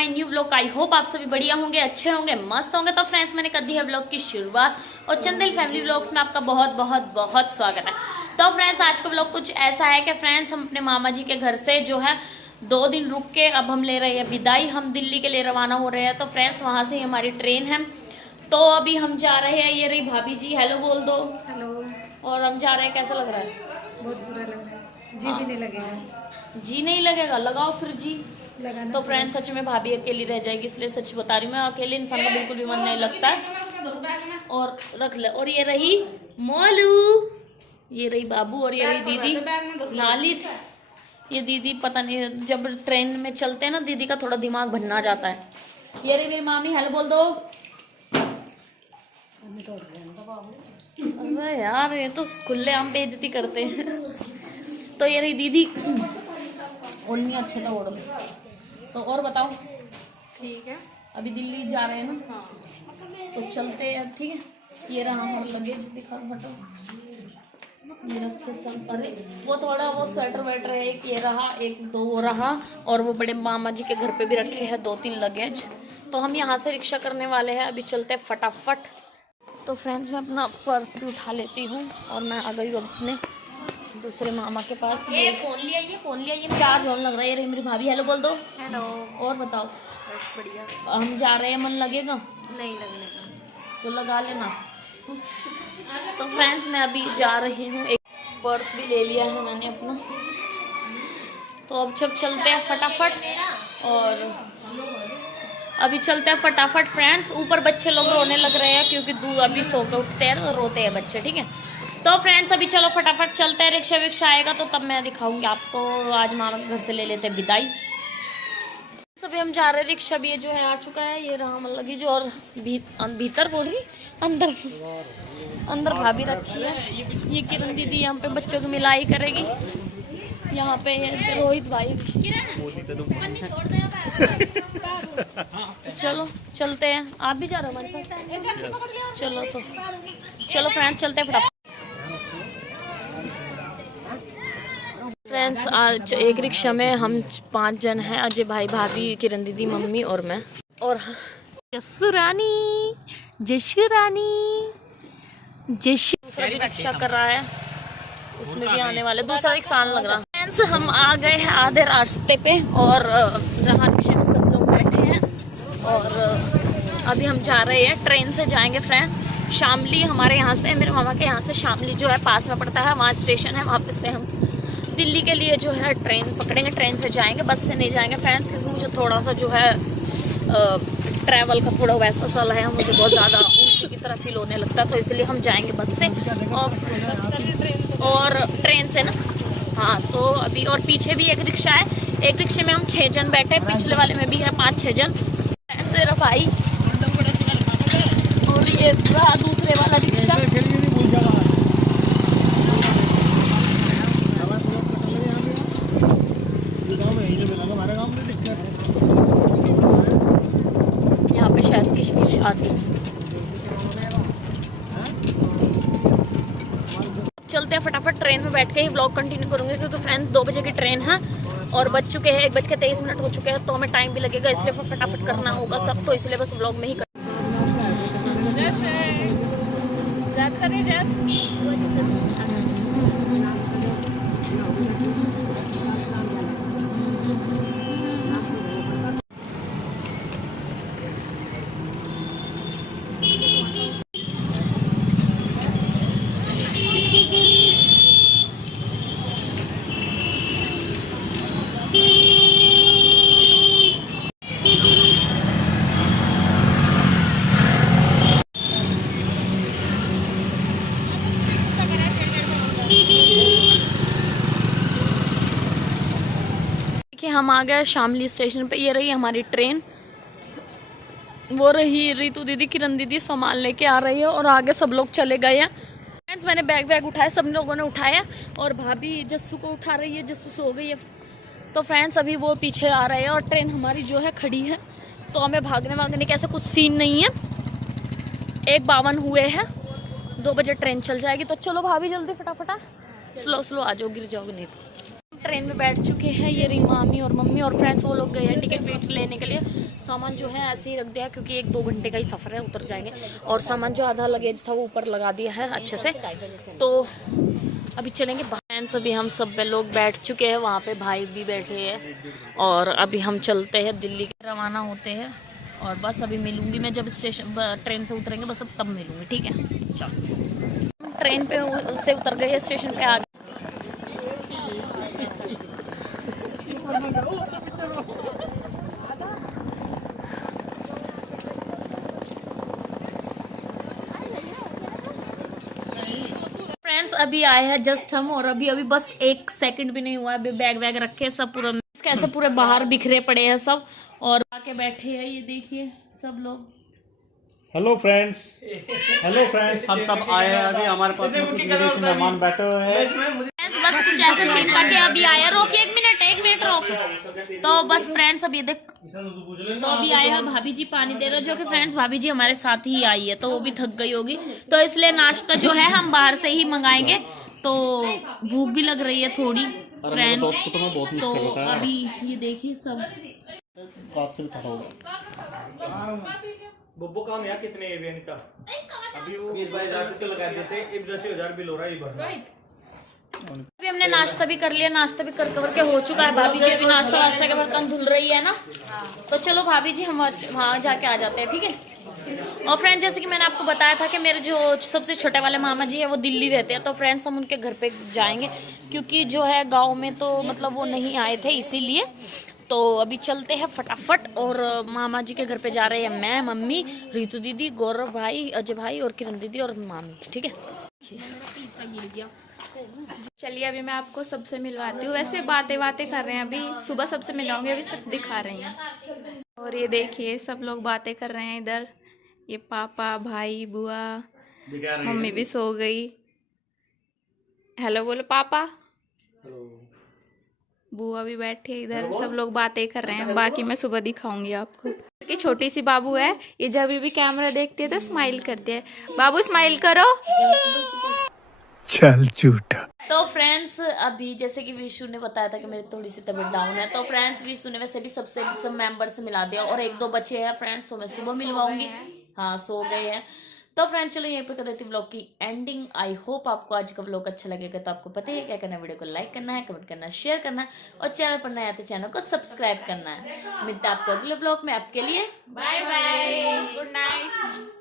My new vlog. I hope आप सभी बढ़िया होंगे, अच्छे होंगे, मस्त होंगे। तो फ्रेंड्स मैंने कर दी है व्लॉग की शुरुआत और चंदेल फैमिली व्लॉग्स में आपका बहुत बहुत बहुत स्वागत है। तो फ्रेंड्स आज का व्लॉग कुछ ऐसा है कि फ्रेंड्स हम अपने मामा जी के घर से जो है 2 दिन रुक के अब हम ले रहे हैं विदाई। हम दिल्ली के लिए रवाना हो रहे हैं। तो फ्रेंड्स वहाँ से ही हमारी ट्रेन है। तो अभी हम जा रहे हैं। ये रही भाभी जी, हेलो बोल दो। हेलो। और हम जा रहे हैं। कैसा लग रहा है? बहुत बुरा लग रहा है। जी भी नहीं लगेगा। जी नहीं लगेगा? लगाओ फिर जी। लगाना तो फ्रेंड्स सच में भाभी अकेली रह जाएगी, इसलिए सच बता रही हूँ मैं। अकेले इंसान का बिल्कुल भी मन नहीं लगता है। और रख ले। और ये रही मोलू, ये रही बाबू, और ये रही दीदी लालित। ये दीदी पता नहीं, जब ट्रेन में चलते हैं ना दीदी का थोड़ा दिमाग भन्ना जाता है। ये रही मेरी मामी, हेलो बोल दो। अरे यार ये तो खुले आम बेइज्जती करते हैं। तो ये रही दीदी, उनमें अच्छे तो ओढ़। तो और बताओ। ठीक है। अभी दिल्ली जा रहे हैं ना? हाँ। तो चलते हैं, ठीक है। ये रहा हमारा लगेज, दिखा हटो। ये रखे सब। अरे वो थोड़ा वो स्वेटर वेटर है, एक ये रहा, एक दो वो रहा, और वो बड़े मामा जी के घर पे भी रखे हैं 2-3 लगेज। तो हम यहाँ से रिक्शा करने वाले हैं। अभी चलते हैं फटाफट। तो फ्रेंड्स मैं अपना पर्स भी उठा लेती हूँ और मैं आ गई अपने दूसरे मामा के पास। ये फोन लिया, ये फोन लिया, ये चार्ज होने लग रहा है। ये रही मेरी भाभी, हेलो बोल दो। हेलो। और बताओ। बस बढ़िया। हम जा रहे हैं, मन लगेगा? नहीं लगने का तो लगा लेना। तो फ्रेंड्स मैं अभी जा रही हूँ। एक पर्स भी ले लिया है मैंने अपना। तो अब जब चलते हैं फटाफट। और अभी चलते हैं फटाफट फ्रेंड्स। ऊपर बच्चे लोग रोने लग रहे हैं क्योंकि दूध अभी सो के उठते हैं और रोते हैं बच्चे, ठीक है। तो फ्रेंड्स अभी चलो फटाफट चलते हैं। रिक्शा विक्शा आएगा तो तब मैं दिखाऊंगी आपको। आज मामा के घर से ले लेते हैं विदाई। अभी हम जा रहे हैं। रिक्शा भी ये जो है आ चुका है। ये रहा मतलब कि जो, और भीतर बोली अंदर भाभी रखी है। ये किरण दीदी यहाँ पे बच्चों की मिलाई करेगी। यहाँ पे रोहित भाई। तो चलो चलते हैं। आप भी जा रहे हो हमारे साथ? चलो तो चलो फ्रेंड्स चलते हैं फटाफट। फ्रेंड्स आज एक रिक्शा में हम 5 जन हैं। अजय भाई, भाभी, किरण दीदी, मम्मी और मैं। और यशु रानी, जशु रानी, जशु। दूसरा भी रिक्शा कर रहा है, उसमें भी आने वाले। दूसरा रिक्शा लग रहा। फ्रेंड्स हम आ गए हैं आधे रास्ते पे और जहाँ रिक्शे में सब लोग बैठे हैं। और अभी हम जा रहे हैं, ट्रेन से जाएंगे फ्रेंड। शामली हमारे यहाँ से, मेरे मामा के यहाँ से शामली जो है पास में पड़ता है, वहाँ स्टेशन है। वहाँ पे से हम दिल्ली के लिए जो है ट्रेन पकड़ेंगे। ट्रेन से जाएंगे, बस से नहीं जाएंगे फ्रेंड्स, क्योंकि मुझे थोड़ा सा जो है ट्रैवल का थोड़ा वैसा सा है। मुझे बहुत ज़्यादा उल्टी की तरह फील होने लगता है, तो इसलिए हम जाएंगे बस से और ट्रेन से ना। हाँ तो अभी, और पीछे भी एक रिक्शा है। एक रिक्शे में हम 6 जन बैठे, पिछले वाले में भी है 5-6 जन। ऐसे रहा भाई। और ये रहा दूसरे वाला रिक्शा। यहाँ पे शायद किसी की शादी। चलते हैं फटाफट। ट्रेन में बैठ के ही व्लॉग कंटिन्यू करूंगी क्योंकि फ्रेंड्स 2 बजे की ट्रेन है और बज चुके हैं 1:23 हो चुके हैं। तो हमें टाइम भी लगेगा, इसलिए फटाफट करना होगा सब। तो इसलिए बस व्लॉग में ही कि हम आ गए शामली स्टेशन पे। ये रही हमारी ट्रेन। वो रही रितु दीदी, किरण दीदी सामान लेके आ रही है और आगे सब लोग चले गए हैं। फ्रेंड्स मैंने बैग वैग उठाया, सब लोगों ने उठाया और भाभी जस्सू को उठा रही है। जस्सू सो गई है। तो फ्रेंड्स अभी वो पीछे आ रहे हैं और ट्रेन हमारी जो है खड़ी है। तो हमें भागने वागने का ऐसा कुछ सीन नहीं है। 1:52 हुए हैं, 2 बजे ट्रेन चल जाएगी। तो चलो भाभी जल्दी फटाफटा, स्लो आ जाओ, गिर जाओगे नहीं तो। ट्रेन में बैठ चुके हैं, ये रही मामी और मम्मी और फ्रेंड्स, वो लोग गए हैं टिकट वेट लेने के लिए। सामान जो है ऐसे ही रख दिया क्योंकि 1-2 घंटे का ही सफ़र है, उतर जाएंगे। और सामान जो आधा लगेज था वो ऊपर लगा दिया है अच्छे से, तो अभी चलेंगे फ्रेंड्स। अभी हम सब लोग बैठ चुके हैं, वहाँ पे भाई भी बैठे हैं और अभी हम चलते हैं दिल्ली के रवाना होते हैं। और बस अभी मिलूंगी मैं जब स्टेशन ट्रेन से उतरेंगे, बस अब तब मिलूंगी, ठीक है। चलो ट्रेन पे से उतर गए, स्टेशन पे आ गए। फ्रेंड्स अभी आए हैं जस्ट हम, और अभी बस 1 सेकंड भी नहीं हुआ, अभी बैग वैग रखे सब पूरा कैसे पूरे बाहर बिखरे पड़े हैं सब, और आके बैठे हैं, ये देखिए सब लोग। हेलो फ्रेंड्स, हम सब आए हैं। अभी हमारे पास में कुछ विदेशी मेहमान बैठे हुए हैं। बस कुछ ऐसे सीन का कि अभी आया, रोकिए 1 मिनट रोक। तो बस फ्रेंड्स अभी देख, तो अभी आए हैं भाभी जी पानी दे रहे, जो कि फ्रेंड्स भाभी जी हमारे साथ ही आई है, तो वो भी थक गई होगी, तो इसलिए नाश्ता जो है हम बाहर से ही मंगाएंगे। तो भूख भी लग रही है थोड़ी फ्रेंड्स, तो अभी ये देखिए सब बुब्बू काम यार कितने एवियन का अभी वो 20-22 लगा देते, 10,000 बिल हो रहा है। अभी हमने नाश्ता भी कर लिया, नाश्ता भी कर के हो चुका है। भाभी जी अभी नाश्ता के बर्तन धुल रही है ना, तो चलो भाभी जी हम वहाँ जाके आ जाते हैं, ठीक है। और फ्रेंड्स जैसे कि मैंने आपको बताया था कि मेरे जो सबसे छोटे वाले मामा जी हैं वो दिल्ली रहते हैं, तो फ्रेंड्स हम उनके घर पे जाएंगे, क्योंकि जो है गाँव में तो मतलब वो नहीं आए थे, इसीलिए। तो अभी चलते हैं फटाफट, और मामा जी के घर पे जा रहे हैं मैं, मम्मी, रीतू दीदी, गौरव भाई, अजय भाई और किरण दीदी और मामी, ठीक है। चलिए अभी मैं आपको सबसे मिलवाती हूँ। वैसे बातें कर रहे हैं, अभी सुबह सबसे मिलाऊंगी, अभी सब दिखा रही हैं। और ये देखिए सब लोग बातें कर रहे हैं इधर, ये पापा, भाई, बुआ, मम्मी भी सो गई। हेलो बोलो पापा। बुआ भी बैठी है इधर, सब लोग बातें कर रहे हैं, बाकी मैं सुबह दिखाऊंगी आपको। कि छोटी सी बाबू है, ये जब भी कैमरा देखती है तो स्माइल करती है। बाबू स्माइल करो। चल झूठा। तो फ्रेंड्स अभी जैसे कि विशु ने बताया था कि मेरी थोड़ी सी तबीयत डाउन है, तो फ्रेंड्स विशु ने वैसे भी सब मेंबर से मिला दिया, और 1-2 बच्चे हैं फ्रेंड्स, तो मैं सुबह मिलवाऊंगी। हाँ सो गए हैं। तो फ्रेंड्स चलो यहीं पे कर देती हूँ व्लॉग की एंडिंग। आई होप आपको आज का व्लॉग अच्छा लगेगा, तो आपको पता है क्या करना है, वीडियो को लाइक करना है, कमेंट करना है, शेयर करना है, और चैनल पर नया है तो चैनल को सब्सक्राइब करना है। मिलता है आपको अगले व्लॉग में, आपके लिए बाय बाय, गुड नाइट।